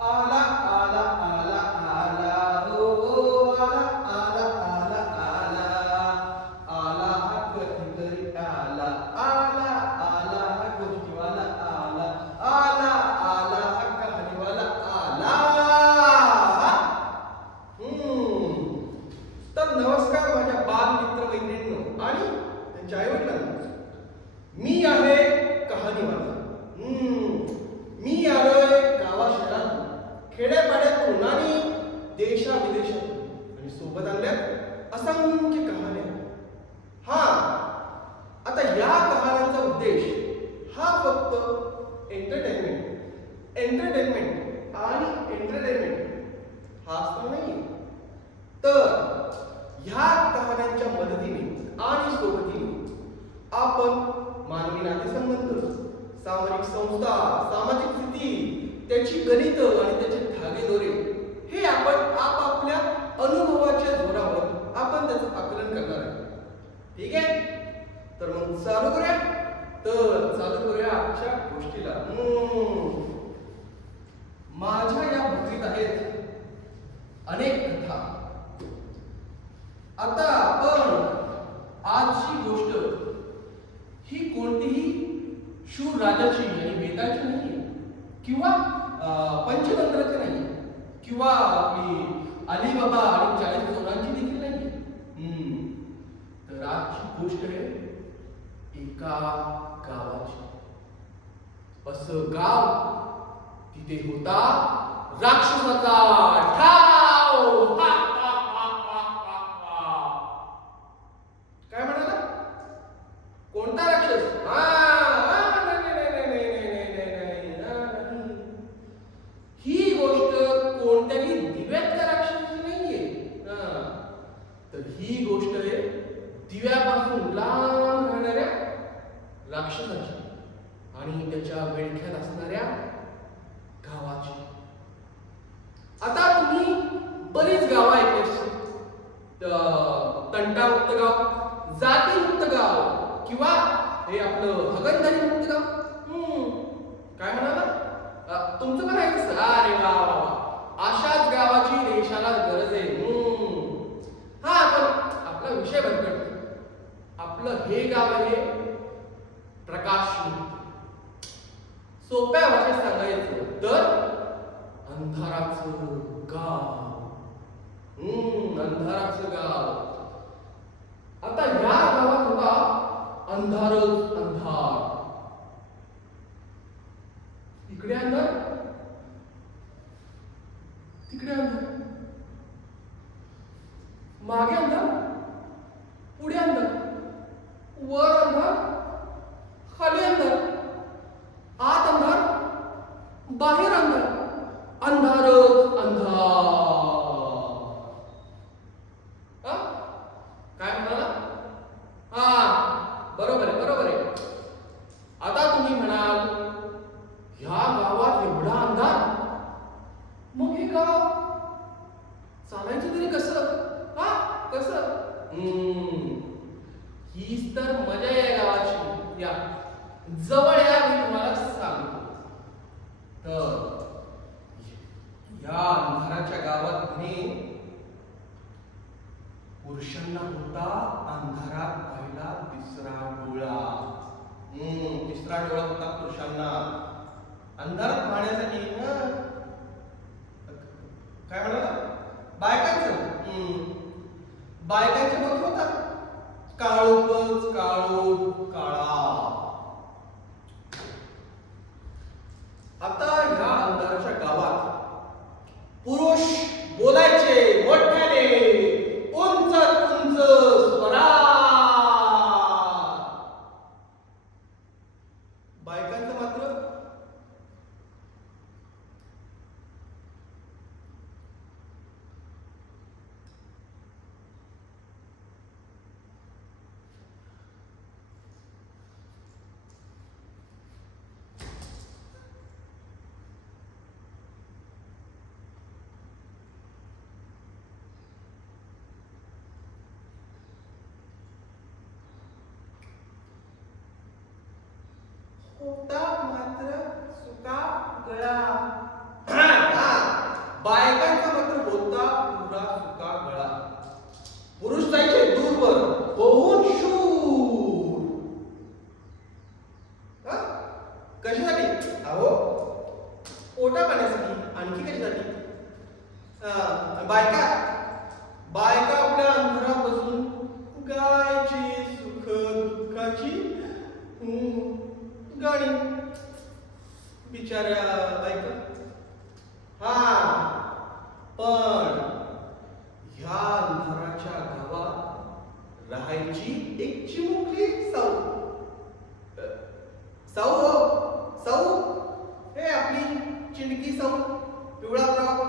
आला आला आला आला हो आला आला आला आला आला हा कधीतरी आला आला आला हा गोष्टीवाला आला आला आला हा कहाणीवाला आला. तर नमस्कार माझ्या बाल मित्र मैत्रिणींनो आणि त्यांच्या आईवडिलांना. मी आहे कहाणीवाला. मी आलोय गावा शहरातून, खेड्यापाड्यातून आणि देशा विदेशातून आणि सोबत आणल्यात असंख्य कहाण्या. हा आता या कहाण्यांचा उद्देश हा फक्त एंटरटेनमेंट आणि एंटरटेनमेंट हा असणार नाही, तर ह्या कहाण्यांच्या मदतीने आणि सोबतीने आपण मानवी नातेसंबंध, सामाजिक संस्था, सामाजिक स्थिती, त्याची गणित आणि त्याचे धागेदोरे हे आपण आपापल्या अनुभवाच्या जोरावर आपण त्याचं आकलन करणार आहे. ठीक आहे, तर मग चालू करूया आजच्या गोष्टीला. माझ्या या भक्तीत आहेत अनेक कथा. आता आपण आजची गोष्ट ही कोणतीही शूर राजाची आणि बेताची नाही, किंवा पंचतंत्राची नाही, किंवा आपली अलीबाबा आणि 40 चोरांची देखील नाही. तर आजची गोष्ट आहे एका गावाची. असं गाव, तिथे होता राक्षसाचा ठाव. काय म्हणाला? कोणता राक्षस? ही गोष्ट कोणत्याही दिव्यातल्या राक्षसाची नाहीये, तर ही गोष्ट आहे दिव्यापासून लांब राहणाऱ्या राक्षसाची आणि त्याच्या वेळख्यात असणाऱ्या गावाची. आता तुम्ही बरीच गावं ऐकली असतील. तंटामुक्त गाव, जातीमुक्त गाव, किंवा हे आपलं हगणदारी मुक्त गाव. काय म्हणाला? तुमचं पण आहे कसं? अरे वा वा वा, अशाच गावाची देशाला गरज आहे. हा, पण आपला विषय भरकटतो. आपलं हे गाव आहे प्रकाशमुक्त. सोप्या भाषेत सांगायचं तर अंधाराचं गाव. अंधाराचं गाव. आता या गावात होता अंधारच अंधार. इकडे अंधार, तिकडे अंधार, मागे अंधार, पुढे अंधार, वर अंधार, खाली अंधार, आत अंधार, बाहेर अंधार, अंधारच अंधार. काय म्हणाला? बरोबर आहे. आता तुम्ही म्हणाल, ह्या गावात एवढा अंधार, मग हे गाव चालायचं तरी कसं? कसं? हीच तर मजा आहे गावाची. या जवळ या, मी तुम्हाला सांगतो. तर या अंधाराच्या गावात पुरुषांना होता अंधारात पाहिला तिसरा डोळा. तिसरा डोळा होता पुरुषांना अंधारात पाहण्यासाठी. काय म्हणाला? बायकांचं मत होता काळोखच काळोख काळा. आता ह्या अंधाराच्या गावात पुरुष बोलायचे मोठ्याने, उंच उंच स्वरात. बायकांचं मात्र होता मात्र सुका गळा. गाणी बिचाऱ्या बायका. हा पण ह्या अंधाराच्या गावात राहायची एक चिमुकली साऊ. साऊ हो, साऊ. हे आपली चिंडकी साऊ, पिवळा फ्रॉक,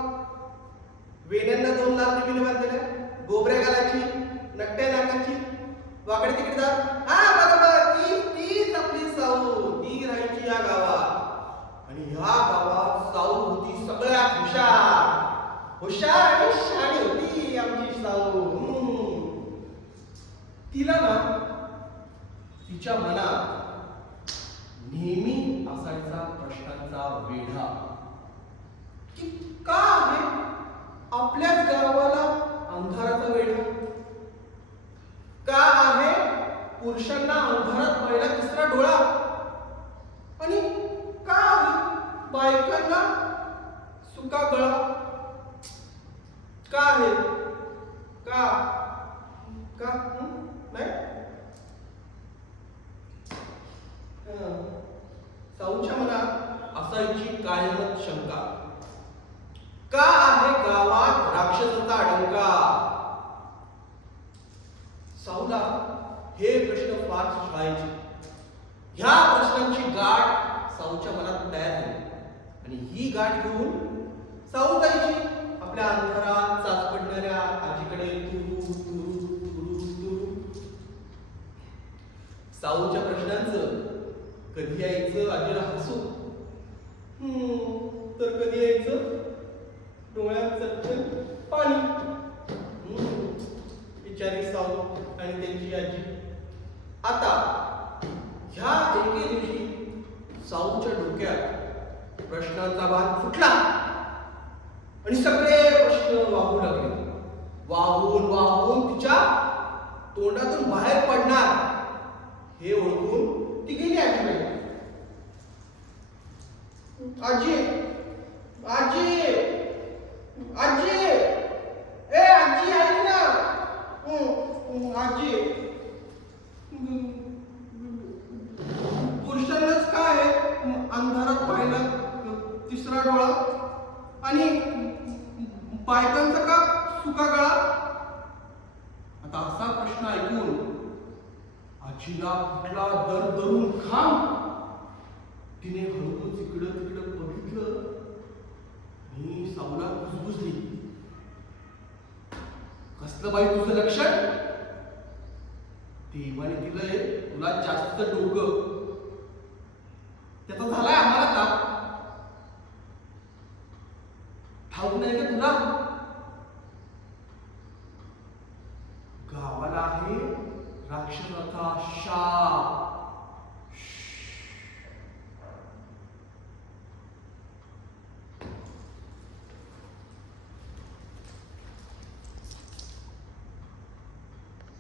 वेण्यांना 2 लाल रिबीन बांधलेल्या, गोबऱ्या गालाची, नकट्या नाकाची, वाकडे तिकडे जात. हा बरोबर, तीच आपली साऊ. ती राहायची या गावात. आणि ह्या गावात साऊ होती सगळ्यात हुशार आणि शाणी होती आमची साऊ. तिला ना तिच्या मनात नेहमी असायचा प्रश्नांचा वेढा की का आहे आपल्याच गावाला अंधाराचा वेढा? का आहे पुरुषांना अंधारात पहिला तिसरा डोळा? आणि का आहे बायकांना सुका गळा? का आहे? का का नाही? साऊच्या मनात असायची कायमच शंका. का आहे गावात राक्षसाचा अडंका? साऊला हे प्रश्न फार छळायचे. ह्या प्रश्नांची गाठ साऊच्या मनात तयार झाली आणि ही गाठ घेऊन साऊ जायची आपल्या अंधारात चाच पडणाऱ्या आजीकडे. तुरू तुरू तुरू तुरू. साऊच्या प्रश्नांचं कधी यायचं आजीला हसू, तर कधी यायचं डोळ्यात चटकन पाणी. बिचारी साऊ आणि त्यांची आजी. आता ह्या एके दिवशी साऊच्या डोक्यात प्रश्नांचा भार फुटला आणि सगळे प्रश्न वाहू लागले. वाहून वाहून तिच्या तोंडातून बाहेर पडणार हे ओळखून ती गेली आजीकडे. आजी आजी आजी, ए आजी ऐक ना. आजी, पुरुषांनाच काय आहे अंधारात पाहिला तिसरा डोळा आणि बायकांचा का सुका गळा? आता असा प्रश्न ऐकून आजीला कुठला दरदरून खांब. तिने हळूच इकडं तिकडं बघितलं आणि साऊला कुजबुजली. कसलं बाई तुझं लक्षण? देवाने दिलंय तुला जास्त डोकं, त्याचा झालाय आम्हाला ताप. ठाऊक नाही का तुला? गावाला आहे राक्षसाचा शाप.